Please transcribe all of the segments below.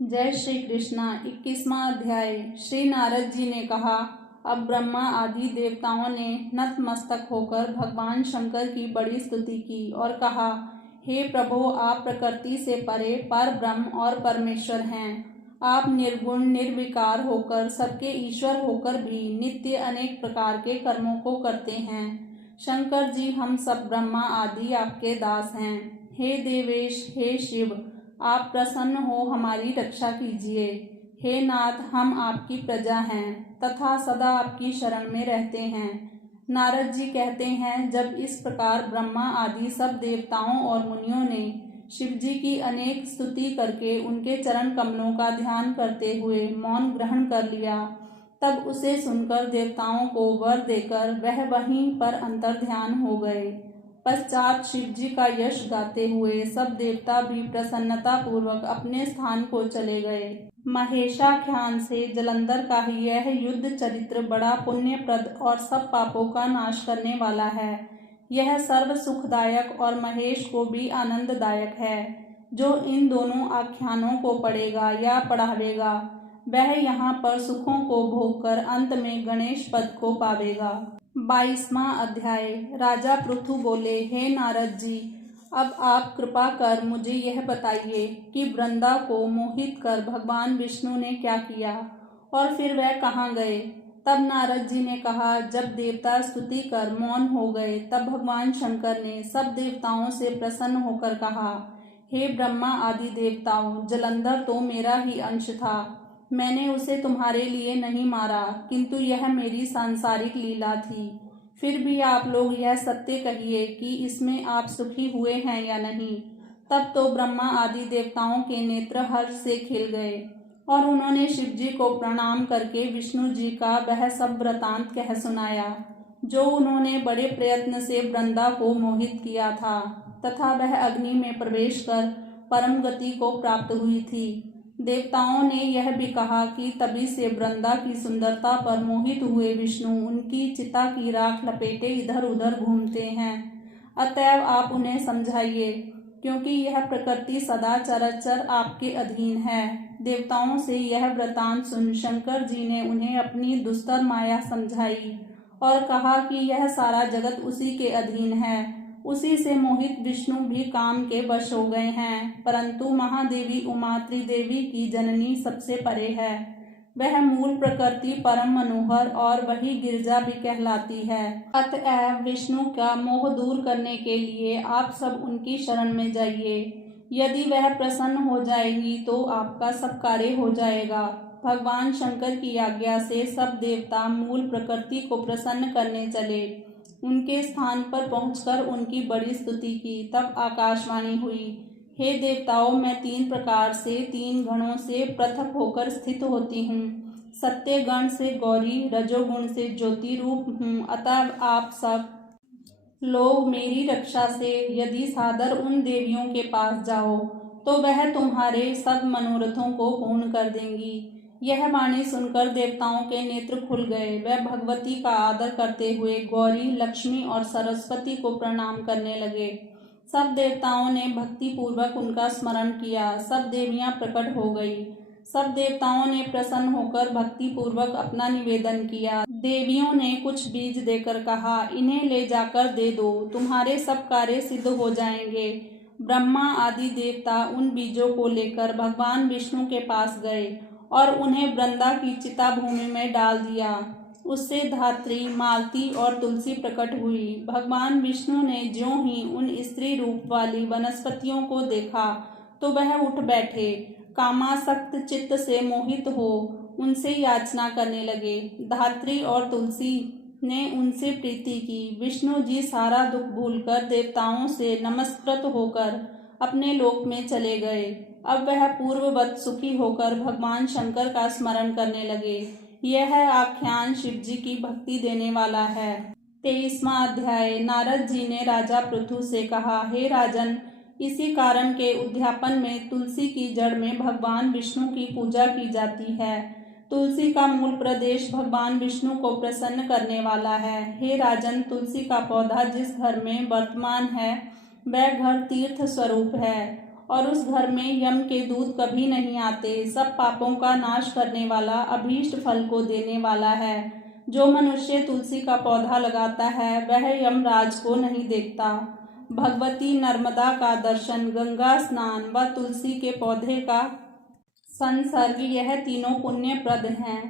जय श्री कृष्णा। 21वां अध्याय। श्री नारद जी ने कहा, अब ब्रह्मा आदि देवताओं ने नतमस्तक होकर भगवान शंकर की बड़ी स्तुति की और कहा, हे प्रभो, आप प्रकृति से परे पर ब्रह्म और परमेश्वर हैं। आप निर्गुण निर्विकार होकर सबके ईश्वर होकर भी नित्य अनेक प्रकार के कर्मों को करते हैं। शंकर जी, हम सब ब्रह्मा आदि आपके दास हैं। हे देवेश, हे शिव, आप प्रसन्न हो हमारी रक्षा कीजिए। हे नाथ, हम आपकी प्रजा हैं तथा सदा आपकी शरण में रहते हैं। नारद जी कहते हैं, जब इस प्रकार ब्रह्मा आदि सब देवताओं और मुनियों ने शिव जी की अनेक स्तुति करके उनके चरण कमलों का ध्यान करते हुए मौन ग्रहण कर लिया, तब उसे सुनकर देवताओं को वर देकर वह वहीं पर अंतर ध्यान हो गए। पश्चात शिव जी का यश गाते हुए सब देवता भी प्रसन्नता पूर्वक अपने स्थान को चले गए। महेशाख्यान से जलंधर का ही यह युद्ध चरित्र बड़ा पुण्यप्रद और सब पापों का नाश करने वाला है। यह सर्व सुखदायक और महेश को भी आनंददायक है। जो इन दोनों आख्यानों को पढ़ेगा या पढ़ावेगा वह यहाँ पर सुखों को भोगकर अंत में गणेश पद को पावेगा। 22वां अध्याय। राजा पृथु बोले, हे नारद जी, अब आप कृपा कर मुझे यह बताइए कि वृंदा को मोहित कर भगवान विष्णु ने क्या किया और फिर वह कहाँ गए। तब नारद जी ने कहा, जब देवता स्तुति कर मौन हो गए तब भगवान शंकर ने सब देवताओं से प्रसन्न होकर कहा, हे ब्रह्मा आदि देवताओं, जलंधर तो मेरा ही अंश था। मैंने उसे तुम्हारे लिए नहीं मारा, किंतु यह मेरी सांसारिक लीला थी। फिर भी आप लोग यह सत्य कहिए कि इसमें आप सुखी हुए हैं या नहीं। तब तो ब्रह्मा आदि देवताओं के नेत्र हर्ष से खिल गए और उन्होंने शिव जी को प्रणाम करके विष्णु जी का वह सब वृतांत कह सुनाया, जो उन्होंने बड़े प्रयत्न से वृंदा को मोहित किया था तथा वह अग्नि में प्रवेश कर परम गति को प्राप्त हुई थी। देवताओं ने यह भी कहा कि तभी से वृंदा की सुंदरता पर मोहित हुए विष्णु उनकी चिता की राख लपेटे इधर उधर घूमते हैं। अतएव आप उन्हें समझाइए, क्योंकि यह प्रकृति सदा चराचर आपके अधीन है। देवताओं से यह वृतांत सुन शंकर जी ने उन्हें अपनी दुस्तर माया समझाई और कहा कि यह सारा जगत उसी के अधीन है। उसी से मोहित विष्णु भी काम के वश हो गए हैं, परंतु महादेवी उमा त्रिदेवी की जननी सबसे परे है। वह मूल प्रकृति परम मनोहर और वही गिरजा भी कहलाती है। अतएव विष्णु का मोह दूर करने के लिए आप सब उनकी शरण में जाइए। यदि वह प्रसन्न हो जाएगी तो आपका सब कार्य हो जाएगा। भगवान शंकर की आज्ञा से सब देवता मूल प्रकृति को प्रसन्न करने चले। उनके स्थान पर पहुंचकर उनकी बड़ी स्तुति की। तब आकाशवाणी हुई, हे देवताओं, मैं 3 प्रकार से 3 गणों से पृथक होकर स्थित होती हूँ। सत्य गण से गौरी, रजोगुण से ज्योति रूप हूँ। अतः आप सब लोग मेरी रक्षा से यदि सादर उन देवियों के पास जाओ तो वह तुम्हारे सब मनोरथों को पूर्ण कर देंगी। यह वाणी सुनकर देवताओं के नेत्र खुल गए। वह भगवती का आदर करते हुए गौरी, लक्ष्मी और सरस्वती को प्रणाम करने लगे। सब देवताओं ने भक्ति पूर्वक उनका स्मरण किया। सब देवियां प्रकट हो गई। सब देवताओं ने प्रसन्न होकर भक्ति पूर्वक अपना निवेदन किया। देवियों ने कुछ बीज देकर कहा, इन्हें ले जाकर दे दो, तुम्हारे सब कार्य सिद्ध हो जाएंगे। ब्रह्मा आदि देवता उन बीजों को लेकर भगवान विष्णु के पास गए और उन्हें वृंदा की चिता भूमि में डाल दिया। उससे धात्री, मालती और तुलसी प्रकट हुई। भगवान विष्णु ने ज्यों ही उन स्त्री रूप वाली वनस्पतियों को देखा तो वह उठ बैठे। कामासक्त चित्त से मोहित हो उनसे याचना करने लगे। धात्री और तुलसी ने उनसे प्रीति की। विष्णु जी सारा दुख भूलकर देवताओं से नमस्कृत होकर अपने लोक में चले गए। अब वह पूर्ववत सुखी होकर भगवान शंकर का स्मरण करने लगे। यह आख्यान शिव जी की भक्ति देने वाला है। 23वां अध्याय। नारद जी ने राजा पृथु से कहा, हे राजन, इसी कारण के उद्यापन में तुलसी की जड़ में भगवान विष्णु की पूजा की जाती है। तुलसी का मूल प्रदेश भगवान विष्णु को प्रसन्न करने वाला है। हे राजन, तुलसी का पौधा जिस घर में वर्तमान है वह घर तीर्थ स्वरूप है और उस घर में यम के दूत कभी नहीं आते। सब पापों का नाश करने वाला, अभीष्ट फल को देने वाला है। जो मनुष्य तुलसी का पौधा लगाता है वह यमराज को नहीं देखता। भगवती नर्मदा का दर्शन, गंगा स्नान व तुलसी के पौधे का संसर्ग, यह तीनों पुण्यप्रद हैं।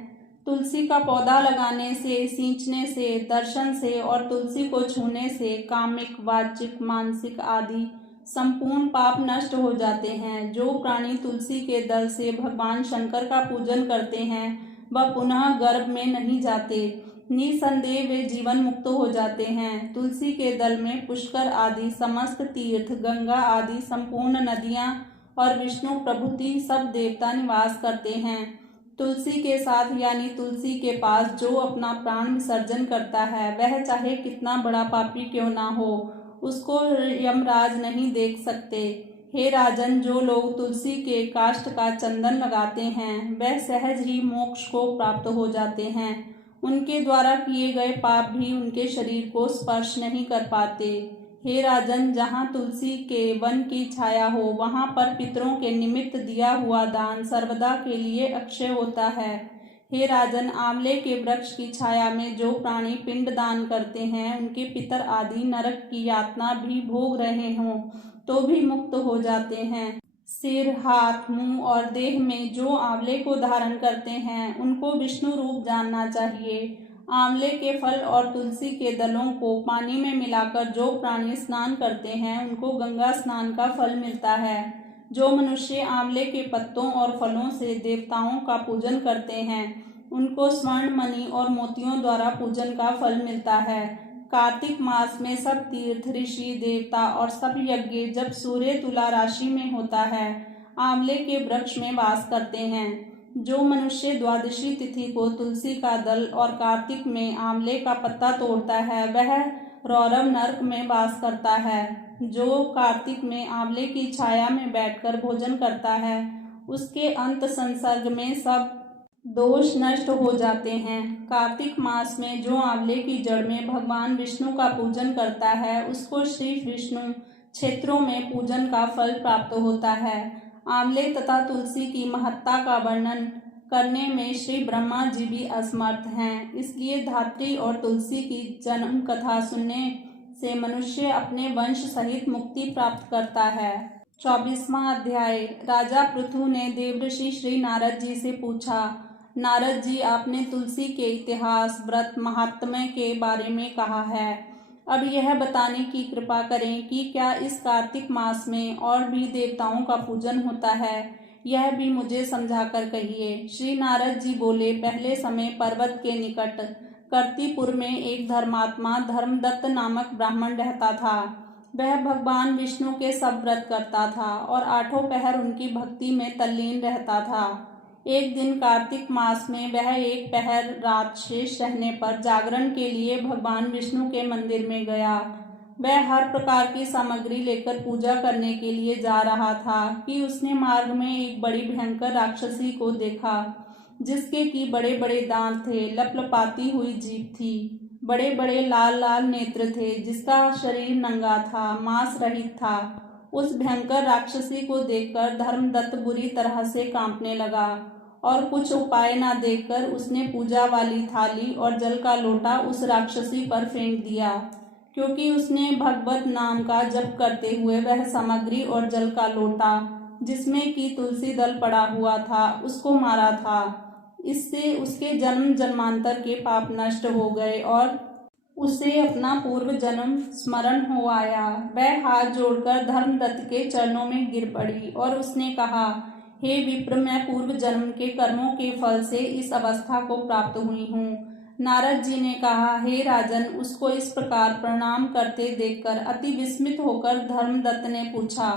तुलसी का पौधा लगाने से, सींचने से, दर्शन से और तुलसी को छूने से कामिक, वाचिक, मानसिक आदि संपूर्ण पाप नष्ट हो जाते हैं। जो प्राणी तुलसी के दल से भगवान शंकर का पूजन करते हैं वह पुनः गर्भ में नहीं जाते। निसंदेह वे जीवन मुक्त हो जाते हैं। तुलसी के दल में पुष्कर आदि समस्त तीर्थ, गंगा आदि संपूर्ण नदियां और विष्णु प्रभृति सब देवता निवास करते हैं। तुलसी के साथ यानी तुलसी के पास जो अपना प्राण विसर्जन करता है वह चाहे कितना बड़ा पापी क्यों ना हो, उसको यमराज नहीं देख सकते। हे राजन, जो लोग तुलसी के काष्ठ का चंदन लगाते हैं वह सहज ही मोक्ष को प्राप्त हो जाते हैं। उनके द्वारा किए गए पाप भी उनके शरीर को स्पर्श नहीं कर पाते। हे राजन, जहाँ तुलसी के वन की छाया हो वहाँ पर पितरों के निमित्त दिया हुआ दान सर्वदा के लिए अक्षय होता है। हे राजन, आंवले के वृक्ष की छाया में जो प्राणी पिंड दान करते हैं उनके पितर आदि नरक की यातना भी भोग रहे हों तो भी मुक्त हो जाते हैं। सिर, हाथ, मुंह और देह में जो आंवले को धारण करते हैं उनको विष्णु रूप जानना चाहिए। आंवले के फल और तुलसी के दलों को पानी में मिलाकर जो प्राणी स्नान करते हैं उनको गंगा स्नान का फल मिलता है। जो मनुष्य आंवले के पत्तों और फलों से देवताओं का पूजन करते हैं उनको स्वर्ण, मणि और मोतियों द्वारा पूजन का फल मिलता है। कार्तिक मास में सब तीर्थ, ऋषि, देवता और सब यज्ञ जब सूर्य तुला राशि में होता है आंवले के वृक्ष में वास करते हैं। जो मनुष्य द्वादशी तिथि को तुलसी का दल और कार्तिक में आंवले का पत्ता तोड़ता है वह रौरव नरक में वास करता है। जो कार्तिक में आंवले की छाया में बैठकर भोजन करता है उसके अंत संसर्ग में सब दोष नष्ट हो जाते हैं। कार्तिक मास में जो आंवले की जड़ में भगवान विष्णु का पूजन करता है उसको श्री विष्णु क्षेत्रों में पूजन का फल प्राप्त होता है। आंवले तथा तुलसी की महत्ता का वर्णन करने में श्री ब्रह्मा जी भी असमर्थ हैं। इसलिए धात्री और तुलसी की जन्म कथा सुनने से मनुष्य अपने वंश सहित मुक्ति प्राप्त करता है। 24वां अध्याय। राजा पृथु ने देवर्षि श्री नारद जी से पूछा, नारद जी, आपने तुलसी के इतिहास, व्रत, महात्म्य के बारे में कहा है। अब यह बताने की कृपा करें कि क्या इस कार्तिक मास में और भी देवताओं का पूजन होता है, यह भी मुझे समझाकर कहिए। श्री नारद जी बोले, पहले समय पर्वत के निकट कर्तिपुर में एक धर्मात्मा धर्मदत्त नामक ब्राह्मण रहता था। वह भगवान विष्णु के सब व्रत करता था और 8 पहर उनकी भक्ति में तल्लीन रहता था। एक दिन कार्तिक मास में वह एक पहर रात शेष रहने पर जागरण के लिए भगवान विष्णु के मंदिर में गया। वह हर प्रकार की सामग्री लेकर पूजा करने के लिए जा रहा था कि उसने मार्ग में एक बड़ी भयंकर राक्षसी को देखा, जिसके कि बड़े बड़े दांत थे, लपलपाती हुई जीभ थी, बड़े बड़े लाल लाल नेत्र थे, जिसका शरीर नंगा था, मांस रहित था। उस भयंकर राक्षसी को देखकर धर्मदत्त बुरी तरह से कांपने लगा और कुछ उपाय न देखकर उसने पूजा वाली थाली और जल का लोटा उस राक्षसी पर फेंक दिया। क्योंकि उसने भगवत नाम का जप करते हुए वह सामग्री और जल का लोटा, जिसमें कि तुलसी दल पड़ा हुआ था, उसको मारा था। इससे उसके जन्म जन्मांतर के पाप नष्ट हो गए और उसे अपना पूर्व जन्म स्मरण हो आया। वह हाथ जोड़कर धर्मदत्त के चरणों में गिर पड़ी और उसने कहा, हे विप्र, मैं पूर्व जन्म के कर्मों के फल से इस अवस्था को प्राप्त हुई हूँ। नारद जी ने कहा, हे राजन, उसको इस प्रकार प्रणाम करते देखकर अति विस्मित होकर धर्मदत्त ने पूछा,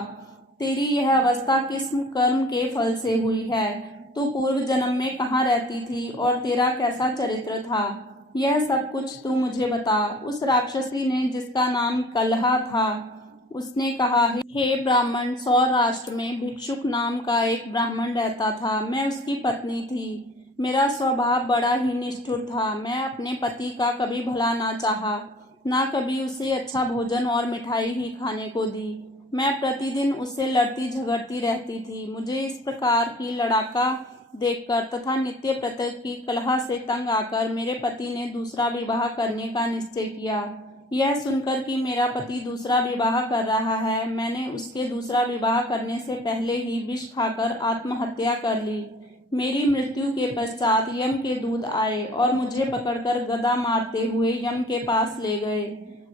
तेरी यह अवस्था किस कर्म के फल से हुई है? तू पूर्व जन्म में कहाँ रहती थी और तेरा कैसा चरित्र था? यह सब कुछ तू मुझे बता। उस राक्षसी ने, जिसका नाम कलहा था, उसने कहा, हे ब्राह्मण, सौराष्ट्र में भिक्षुक नाम का एक ब्राह्मण रहता था। मैं उसकी पत्नी थी। मेरा स्वभाव बड़ा ही निष्ठुर था। मैं अपने पति का कभी भला ना चाहा, ना कभी उसे अच्छा भोजन और मिठाई ही खाने को दी। मैं प्रतिदिन उससे लड़ती झगड़ती रहती थी। मुझे इस प्रकार की लड़ाका देखकर तथा नित्य प्रत्यय की कलह से तंग आकर मेरे पति ने दूसरा विवाह करने का निश्चय किया। यह सुनकर कि मेरा पति दूसरा विवाह कर रहा है, मैंने उसके दूसरा विवाह करने से पहले ही विष खाकर आत्महत्या कर ली। मेरी मृत्यु के पश्चात यम के दूत आए और मुझे पकड़कर गदा मारते हुए यम के पास ले गए।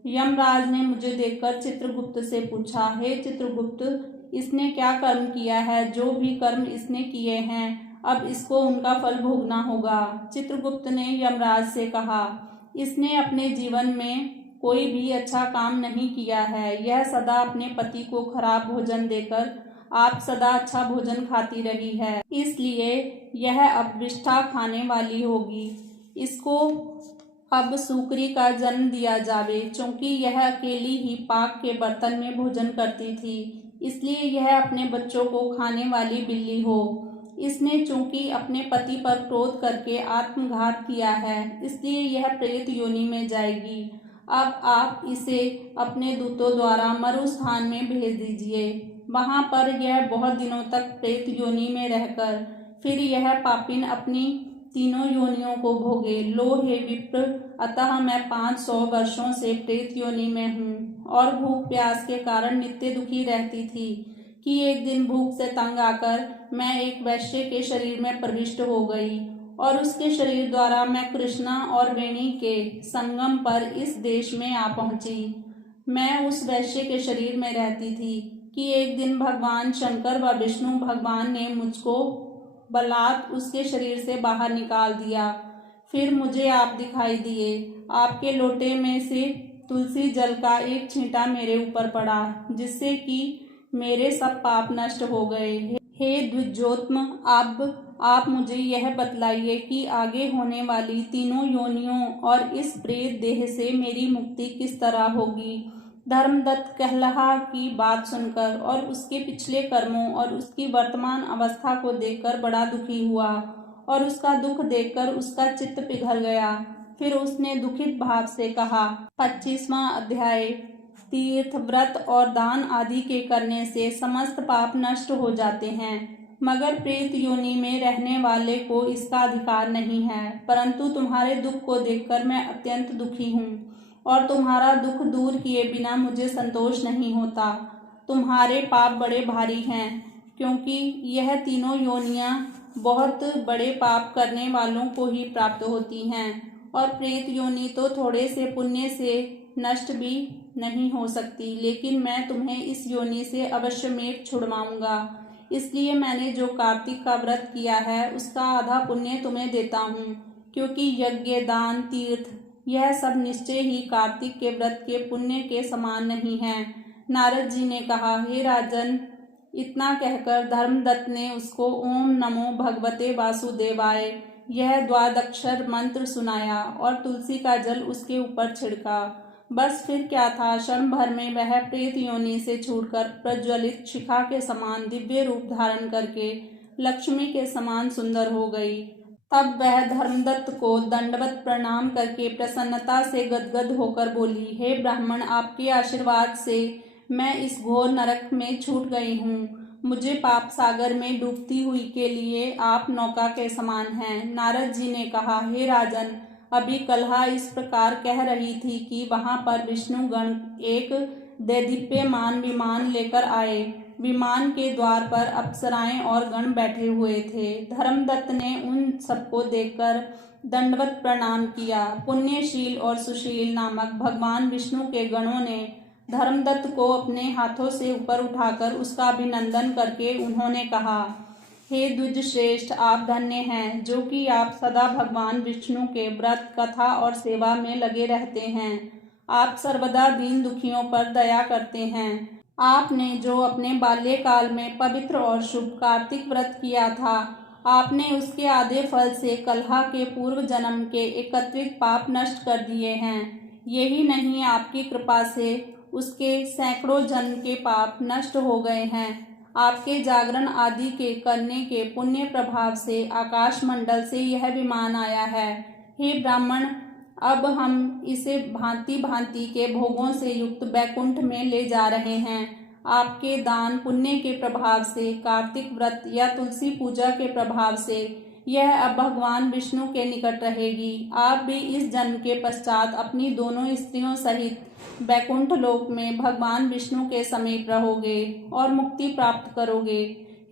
यमराज ने मुझे देखकर चित्रगुप्त से पूछा, हे चित्रगुप्त, इसने क्या कर्म किया है? जो भी कर्म इसने किए हैं अब इसको उनका फल भोगना होगा। चित्रगुप्त ने यमराज से कहा, इसने अपने जीवन में कोई भी अच्छा काम नहीं किया है। यह सदा अपने पति को खराब भोजन देकर आप सदा अच्छा भोजन खाती रही है, इसलिए यह अब विष्ठा खाने वाली होगी। इसको अब सूकरी का जन्म दिया जावे, क्योंकि यह अकेली ही पाक के बर्तन में भोजन करती थी, इसलिए यह अपने बच्चों को खाने वाली बिल्ली हो। इसने चूंकि अपने पति पर क्रोध करके आत्मघात किया है, इसलिए यह प्रेत योनि में जाएगी। अब आप इसे अपने दूतों द्वारा मरुस्थान में भेज दीजिए। वहां पर यह बहुत दिनों तक प्रेत योनि में रहकर फिर यह पापिन अपनी तीनों योनियों को भोगे। लो हे विप्र, अतः मैं 500 वर्षों से प्रेत योनि में हूँ और भूख प्यास के कारण नित्य दुखी रहती थी कि एक दिन भूख से तंग आकर मैं एक वैश्य के शरीर में प्रविष्ट हो गई और उसके शरीर द्वारा मैं कृष्णा और वेणी के संगम पर इस देश में आ पहुंची। मैं उस वैश्य के शरीर में रहती थी कि एक दिन भगवान शंकर व विष्णु भगवान ने मुझको बलात् उसके शरीर से बाहर निकाल दिया। फिर मुझे आप दिखाई दिए। आपके लोटे में से तुलसी जल का एक छींटा मेरे ऊपर पड़ा, जिससे कि मेरे सब पाप नष्ट हो गए। हे द्विजोत्तम, अब आप मुझे यह बतलाइए कि आगे होने वाली तीनों योनियों और इस प्रेत देह से मेरी मुक्ति किस तरह होगी। धर्मदत्त कहलहा की बात सुनकर और उसके पिछले कर्मों और उसकी वर्तमान अवस्था को देखकर बड़ा दुखी हुआ और उसका दुख देखकर उसका चित्त पिघल गया। फिर उसने दुखित भाव से कहा, 25वां अध्याय। तीर्थ, व्रत और दान आदि के करने से समस्त पाप नष्ट हो जाते हैं, मगर प्रेत योनि में रहने वाले को इसका अधिकार नहीं है। परंतु तुम्हारे दुख को देखकर मैं अत्यंत दुखी हूँ और तुम्हारा दुख दूर किए बिना मुझे संतोष नहीं होता। तुम्हारे पाप बड़े भारी हैं, क्योंकि यह तीनों योनियां बहुत बड़े पाप करने वालों को ही प्राप्त होती हैं और प्रेत योनि तो थोड़े से पुण्य से नष्ट भी नहीं हो सकती। लेकिन मैं तुम्हें इस योनि से अवश्यमेव छुड़वाऊंगा। इसलिए मैंने जो कार्तिक का व्रत किया है उसका आधा पुण्य तुम्हें देता हूँ, क्योंकि यज्ञ, दान, तीर्थ यह सब निश्चय ही कार्तिक के व्रत के पुण्य के समान नहीं है। नारद जी ने कहा, हे राजन, इतना कहकर धर्मदत्त ने उसको ओम नमो भगवते वासुदेवाय यह द्वादक्षर मंत्र सुनाया और तुलसी का जल उसके ऊपर छिड़का। बस फिर क्या था, क्षण भर में वह प्रेत योनि से छूटकर प्रज्वलित शिखा के समान दिव्य रूप धारण करके लक्ष्मी के समान सुंदर हो गई। तब वह धर्मदत्त को दंडवत प्रणाम करके प्रसन्नता से गदगद होकर बोली, हे ब्राह्मण, आपके आशीर्वाद से मैं इस घोर नरक में छूट गई हूँ। मुझे पाप सागर में डूबती हुई के लिए आप नौका के समान हैं। नारद जी ने कहा, हे राजन, अभी कलहा इस प्रकार कह रही थी कि वहां पर विष्णु गण एक दैदीप्यमान विमान लेकर आए। विमान के द्वार पर अप्सराएं और गण बैठे हुए थे। धर्मदत्त ने उन सबको देखकर दंडवत प्रणाम किया। पुण्यशील और सुशील नामक भगवान विष्णु के गणों ने धर्मदत्त को अपने हाथों से ऊपर उठाकर उसका अभिनंदन करके उन्होंने कहा, हे द्विज श्रेष्ठ, आप धन्य हैं, जो कि आप सदा भगवान विष्णु के व्रत, कथा और सेवा में लगे रहते हैं। आप सर्वदा दीन दुखियों पर दया करते हैं। आपने जो अपने बाल्यकाल में पवित्र और शुभ कार्तिक व्रत किया था, आपने उसके आधे फल से कलहा के पूर्व जन्म के एकत्रित पाप नष्ट कर दिए हैं। यही नहीं, आपकी कृपा से उसके सैकड़ों जन्म के पाप नष्ट हो गए हैं। आपके जागरण आदि के करने के पुण्य प्रभाव से आकाश मंडल से यह विमान आया है। हे ब्राह्मण, अब हम इसे भांति भांति के भोगों से युक्त बैकुंठ में ले जा रहे हैं। आपके दान पुण्य के प्रभाव से, कार्तिक व्रत या तुलसी पूजा के प्रभाव से यह अब भगवान विष्णु के निकट रहेगी। आप भी इस जन्म के पश्चात अपनी दोनों स्त्रियों सहित बैकुंठ लोक में भगवान विष्णु के समीप रहोगे और मुक्ति प्राप्त करोगे।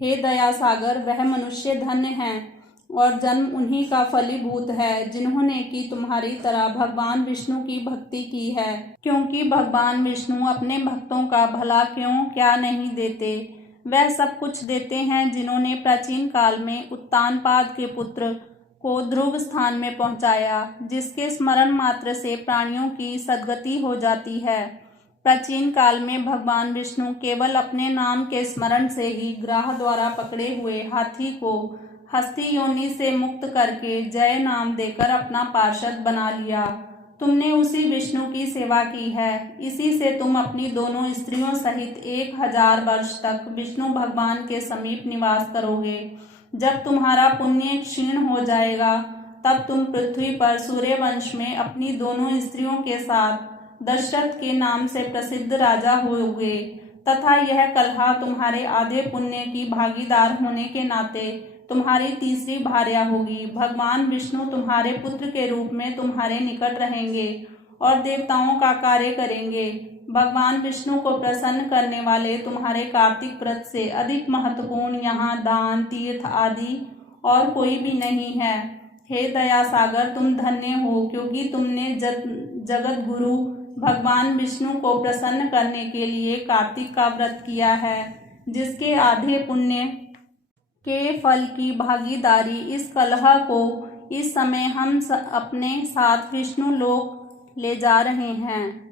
हे दया सागर, वह मनुष्य धन्य हैं और जन्म उन्हीं का फलीभूत है जिन्होंने कि तुम्हारी तरह भगवान विष्णु की भक्ति की है, क्योंकि भगवान विष्णु अपने भक्तों का भला क्यों क्या नहीं देते। वह सब कुछ देते हैं जिन्होंने प्राचीन काल में उत्तानपाद के पुत्र को ध्रुव स्थान में पहुंचाया, जिसके स्मरण मात्र से प्राणियों की सद्गति हो जाती है। प्राचीन काल में भगवान विष्णु केवल अपने नाम के स्मरण से ही ग्राह द्वारा पकड़े हुए हाथी को हस्ती योनि से मुक्त करके जय नाम देकर अपना पार्षद बना लिया। तुमने उसी विष्णु की सेवा की है, इसी से तुम अपनी दोनों स्त्रियों सहित 1000 वर्ष तक विष्णु भगवान के समीप निवास करोगे। जब तुम्हारा पुण्य क्षीण हो जाएगा तब तुम पृथ्वी पर सूर्यवंश में अपनी दोनों स्त्रियों के साथ दशरथ के नाम से प्रसिद्ध राजा होगे, तथा यह कलहा तुम्हारे आधे पुण्य की भागीदार होने के नाते तुम्हारी तीसरी भार्या होगी। भगवान विष्णु तुम्हारे पुत्र के रूप में तुम्हारे निकट रहेंगे और देवताओं का कार्य करेंगे। भगवान विष्णु को प्रसन्न करने वाले तुम्हारे कार्तिक व्रत से अधिक महत्वपूर्ण यहाँ दान तीर्थ आदि और कोई भी नहीं है। हे दया सागर, तुम धन्य हो, क्योंकि तुमने जगत गुरु भगवान विष्णु को प्रसन्न करने के लिए कार्तिक का व्रत किया है, जिसके आधे पुण्य के फल की भागीदारी इस कलह को इस समय हम अपने साथ विष्णु लोक ले जा रहे हैं।